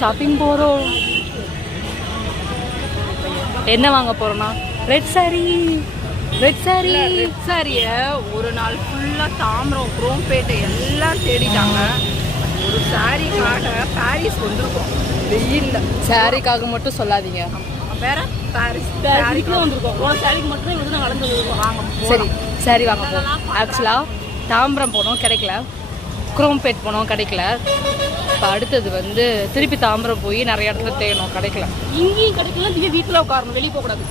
Shopping போகிறோம். என்ன வாங்க போகிறோன்னா ரெட் சாரி. ரெட் சாரியை ஒரு நாள் ஃபுல்லாக தாம்பரம் குரோம்பேட்டை எல்லாம் தேடிட்டாங்க. ஒரு சாரிக்காக பாரிஸ் வந்திருக்கோம். வெயிலில் சாரிக்காக மட்டும் சொல்லாதீங்க, வேற பாரிஸ் சாரிக்கும் வந்திருக்கோம். ஒரு சாரிக்கு மட்டும் இவங்க நாங்கள் நடந்து வாங்க. சரி, சாரி வாங்க போகிறோம். ஆக்சுவலாக தாம்பரம் போனோம், கிடைக்கல. குரோம்பேட் போனோம், கிடைக்கல. இப்போ அடுத்தது வந்து திருப்பி தாம்பரம் போய் நிறைய இடத்துல தேடணும், கிடைக்கல. இங்கேயும் கிடைக்கல, வீட்டில் உட்காரணும், வெளியே போகக்கூடாது.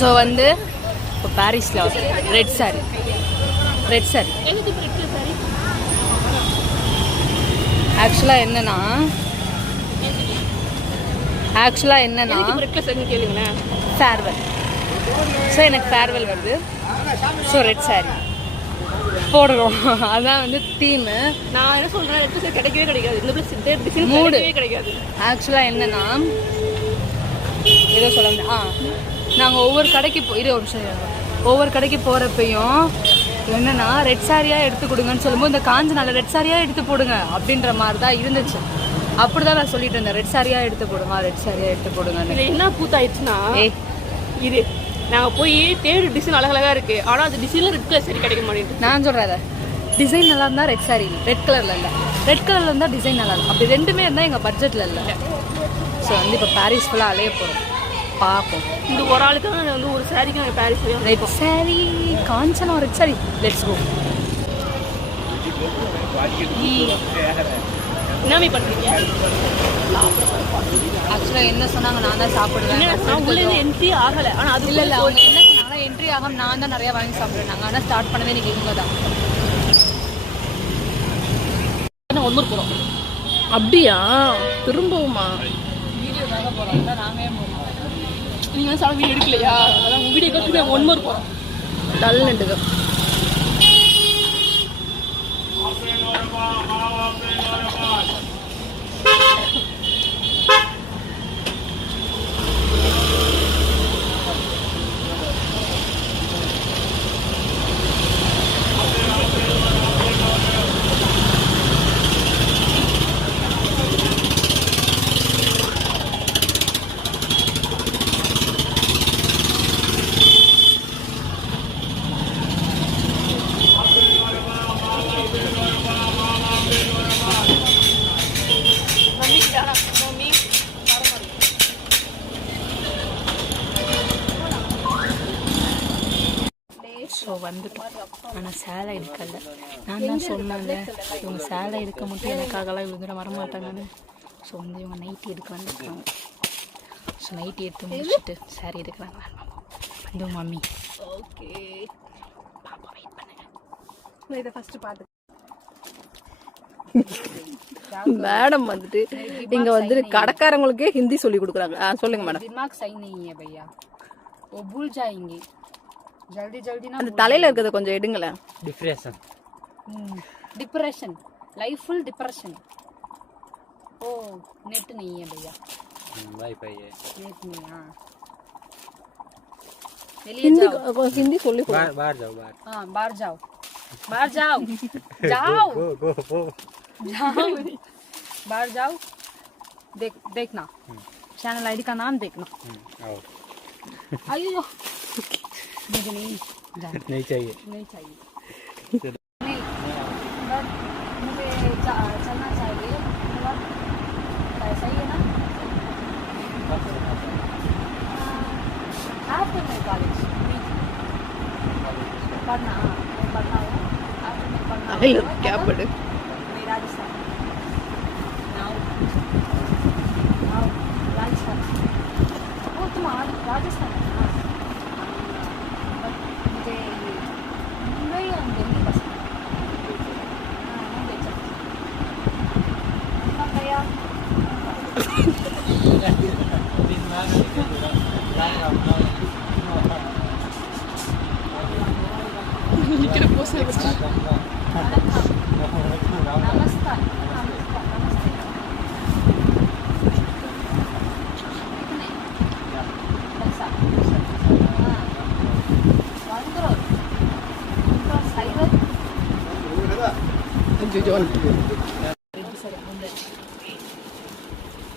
ஸோ வந்து இப்போ பாரிஸில் ரெட் சாரி. ஆக்சுவலாக என்னன்னா கேளுங்களேன், ஃபேர்வெல். ஸோ எனக்கு ஃபேர்வெல் வருது. ஸோ ரெட் சாரி போடுறோம். அதான் வந்து தீமு. நான் என்ன சொல்கிறேன், ரெட் சாரி கிடைக்காது. இந்த மூடு கிடைக்காது. ஆக்சுவலாக என்னன்னா ஏதோ சொல்ல முடியாது. நாங்கள் ஒவ்வொரு கடைக்கு ஒவ்வொரு கடைக்கு போகிறப்பையும் என்னன்னா ரெட் சாரியாக எடுத்து கொடுங்கன்னு சொல்லும்போது இந்த காஞ்ச நாள் ரெட் சாரியாக எடுத்து போடுங்க அப்படின்ற மாதிரி தான் இருந்துச்சு. அப்படி தான் நான் சொல்லிட்டு இருந்தேன், ரெட் சாரியாக எடுத்து போடுங்க. என்ன கூத்தாயிடுச்சுன்னா இது நாங்கள் போய் தேடு டிசைன் அழகழகாக இருக்குது, ஆனால் அது டிசைனில் ரெட் கலர் சாரி கிடைக்க மாட்டேங்குது. நான் சொல்கிறேன், டிசைன் நல்லா இருந்தால் ரெட் சாரி, ரெட் கலரில் இல்லை, ரெட் கலரில் இருந்தால் டிசைன் நல்லா இருக்கும். அப்படி ரெண்டுமே இருந்தால் எங்கள் பட்ஜெட்டில் இல்லை. ஸோ வந்து இப்போ பாரிஸ் ஃபுல்லாக அலைய போகிறோம், பார்ப்போம். இந்த ஒரு ஆளுக்கு வந்து ஒரு சாரிக்கு நாங்கள் Paris red sari, Kanchana red sari. Let's go. என்ன பண்ணுறீங்க? ஆக்சுவலாக என்ன சொன்னாங்க, நான் தான் சாப்பிடுவேன். என்ட்ரி ஆகலை, ஆனால் அது இல்லை அவங்க என்ன சொன்னாங்கன்னா என்ட்ரி ஆகாமல் நான் தான் நிறையா வாங்கி சாப்பிட்றேன். ஆனால் ஸ்டார்ட் பண்ணவே நீங்கள் இவங்க தான் ஒன்று போகிறோம். அப்படியா? திரும்பவுமா? வீடியோக்காக போகிறோம் தான் நாங்கள் போகிறோம். நீங்கள் வந்து சாப்பிட வீடியோ எடுக்கலையா? அதான் வீடியோ கற்றுக்கு ஒன் மோர் போகிறோம். டல்லுண்டுக்கு ஸோ வந்துட்டோம். ஆனால் சேலை இருக்கல. நான் தான் சொன்னாங்க இவங்க சேலை எடுக்க மட்டும் எனக்காகலாம் இவங்க வரமாட்டாங்கன்னு. ஸோ வந்து இவங்க நைட்டி எடுக்க வந்துருக்காங்க. ஸோ நைட்டி எடுத்து முடிச்சுட்டு சாரி எடுக்கிறாங்க. வந்து மம்மி ஓகே பாப்பா வெயிட் பண்ணுங்க. இதை ஃபஸ்ட்டு பார்த்து மேடம் வந்துட்டு இங்க வந்துட்டு கடைக்காரங்களுக்கே ஹிந்தி சொல்லி கொடுக்குறாங்க. சொல்லுங்க மேடம். दिमाग सही नहीं है भैया, वो भूल जाएंगे जल्दी जल्दी ना. அந்த தலையில இருக்கிறத கொஞ்சம் எடுங்களேன். Depression life full depression. Oh net नहीं है भैया, वाईफाई है, नेट नहीं. हां हिंदी சொல்லி கொடுங்க. बाहर जाओ, बाहर. हां बाहर जाओ, बाहर जाओ. जाओ गो जाओ, बाहर जाओ. देखना चैनल आईडी का नाम देखना. आओ. अयो मुझे नहीं चाहिए नहीं, बट मुझे चलना चाहिए. ऐसा ही है ना. आफ्टर मैं कॉलेज पढ़ना है. आफ्टर मैं पढ़ना क्या पढ़े राजस्थान. राजस्थान. वो तुम राजस्थान है. मुझे मुंबई और दिल्ली पसंद है. मुंबई भैया नमस्कार.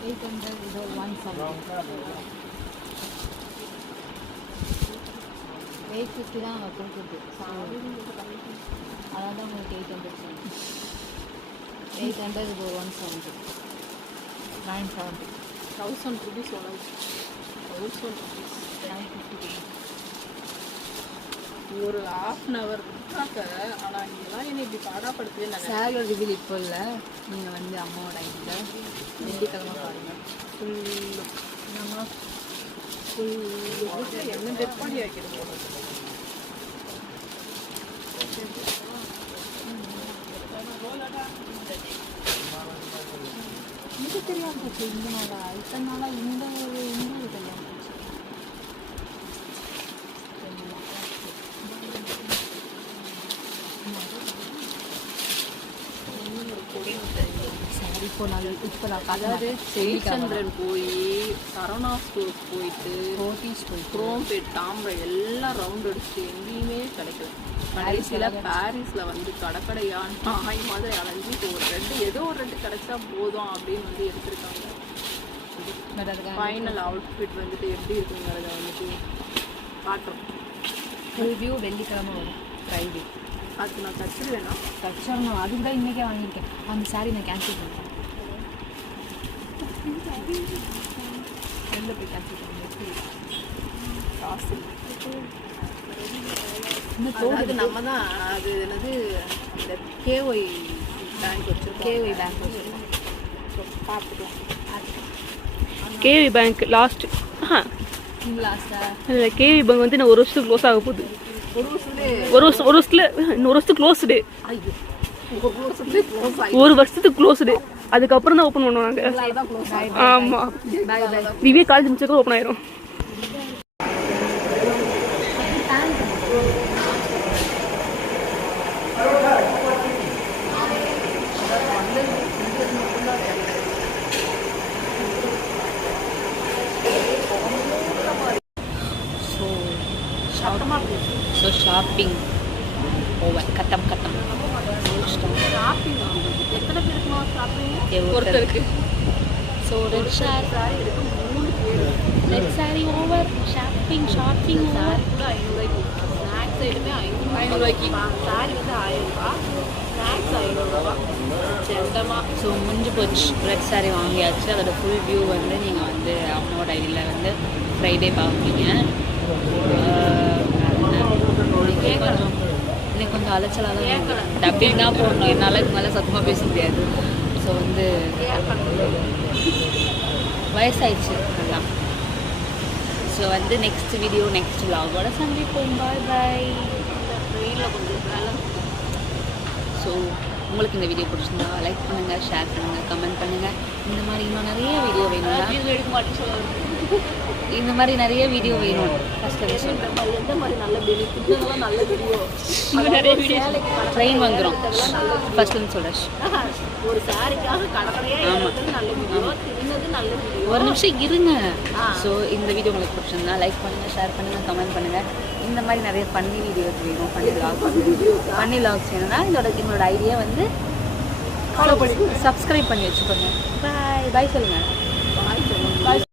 800 இது 170 850 தான் அவங்க கொடுக்குறது. அதான் தான் உங்களுக்கு 800 இது 170 970 1000 rupees எவ்வளோ 1000 rupees 950 ஒரு ½ விட்டாக்க. ஆனால் நீங்களாம் என்னை இப்படி பாடாப்படுத்தவே நாங்கள் சேலோட ரிவீல் இப்போ இல்லை. நீங்கள் வந்து அம்மாவோட ஐடியில் வெள்ளிக்கிழமை பாருங்கள். நம்ம என்ன டெப்பாடி ஆக்கிடுவோம். எனக்கு தெரியாமல் போச்சு இந்த நாளா இத்தனை நாளாக இந்த ஒரு கல்யாணம் போச்சு. இப்போ நான் அதாவது ஜெயச்சந்திரன் போய் சரவணா ஸ்டோர்ஸ் போயிட்டு குரோம்பேட் தாம்பரை எல்லாம் ரவுண்ட் அடிச்சுட்டு எங்கேயுமே கிடைக்கல. கடைசியில் பாரிஸில் வந்து கடைக்கடையா நாய் மாதிரி அலைஞ்சி இப்போ ஒரு 2 ஏதோ ஒரு 2 கிடைச்சா போதும் அப்படின்னு வந்து எடுத்திருக்காங்க. ஃபைனல் அவுட்ஃபிட் வந்துட்டு எப்படி இருக்குங்கிறத வந்துட்டு காட்டுறோம். ரிவ்யூ வெள்ளிக்கிழமை வரும் ஃப்ரைடே. அது நான் தச்சிருவேனா தச்சிடணும். அதுக்கு தான் இன்றைக்கே வாங்கியிருக்கேன். அந்த சாரீ நான் கேன்சல் பண்ணுறேன். வெளில போய் கேன்சல் பண்ணுறேன். காசு அது நம்ம தான். அது என்னது இந்த கேஒய் பேங்க் வச்சுருக்கோம். பார்த்துக்கலாம். கேவி பேங்க் லாஸ்ட் இல்லை கேவி பேங்க் வந்து நான் 1 வருஷத்துக்கு க்ளோஸ் ஆக போகுது. ஒரு வருஷத்துக்கு க்ளோஸ்டு. ஒரு வருஷத்துக்கு க்ளோஸ்டு. அதுக்கப்புறம் தான் ஓப்பன் பண்ணுவோம் நாங்கள். ஆமாம் திவ்யா காலேஜ் முடிச்சதுக்கு ஓப்பன் ஆயிரும். ஸோ ஷாப்பிங் ஓவர் கட்டம் ஷாப்பிங் எத்தனை பேருக்கு ஒருத்தருக்கு. ஸோ ரெட் சாரி எடுக்க 3 பேர். Red sari over shopping over. Snacks ஐட்டமே 500 ரூபாய்க்கு. சாரி வந்து 1000 ரூபா, ஸ்நாக்ஸ் 500 ரூபா. செந்தமாக ஸோ முடிஞ்சு போச்சு. ரெட் சாரி வாங்கியாச்சு. அதோட ஃபுல் வியூ வந்து நீங்கள் வந்து அம்மாவோட ஐடியில் வந்து ஃப்ரைடே பார்ப்பீங்க. எனக்கு கொஞ்சம் அலைச்சலாக தான் டப்பிங் தான் போடணும். என்னால் இதுக்கு மேலே சத்தமாக பேச முடியாது. ஸோ வந்து வயசாயிடுச்சு அதெல்லாம். ஸோ வந்து நெக்ஸ்ட் வீடியோ நெக்ஸ்ட் விலாகோட சந்திப்போம். பாய். ட்ரெயினில் கொஞ்சம் வேலை. ஸோ உங்களுக்கு இந்த வீடியோ பிடிச்சிருந்தா லைக் பண்ணுங்கள், ஷேர் பண்ணுங்கள், கமெண்ட் பண்ணுங்கள். இந்த மாதிரி இன்னும் நிறைய வீடியோ வேணும்னா எடுக்க மாட்டேன்னு சொல்லுவாங்க. இந்த மாதிரி நிறைய வீடியோ வேணும். ஃபஸ்ட்டு எந்த மாதிரி நல்ல வீடியோ நல்ல வீடியோ நிறைய வீடியோ ட்ரெயின் வந்துடும். ஃபஸ்ட்டுன்னு சொல்கிறேன். ஒரு சாரிக்காக கடற்கரையாக நல்ல வீடியோ திருந்தது நல்ல வீடியோ. ஒரு நிமிஷம் இருங்க. ஸோ இந்த வீடியோ உங்களுக்கு பிடிச்சிருந்தா லைக் பண்ணுங்கள், ஷேர் பண்ணுங்கள், கமெண்ட் பண்ணுங்கள். இந்த மாதிரி நிறைய ஃபன்னி வீடியோஸ் வேணும். ஃபன்னி விலாக்ஸ் வேணும்னா எங்களோட ஐடியா வந்து ஃபாலோ பண்ணி சப்ஸ்கிரைப் பண்ணி வச்சுக்கோங்க. பாய் சொல்லுங்கள். பாய்.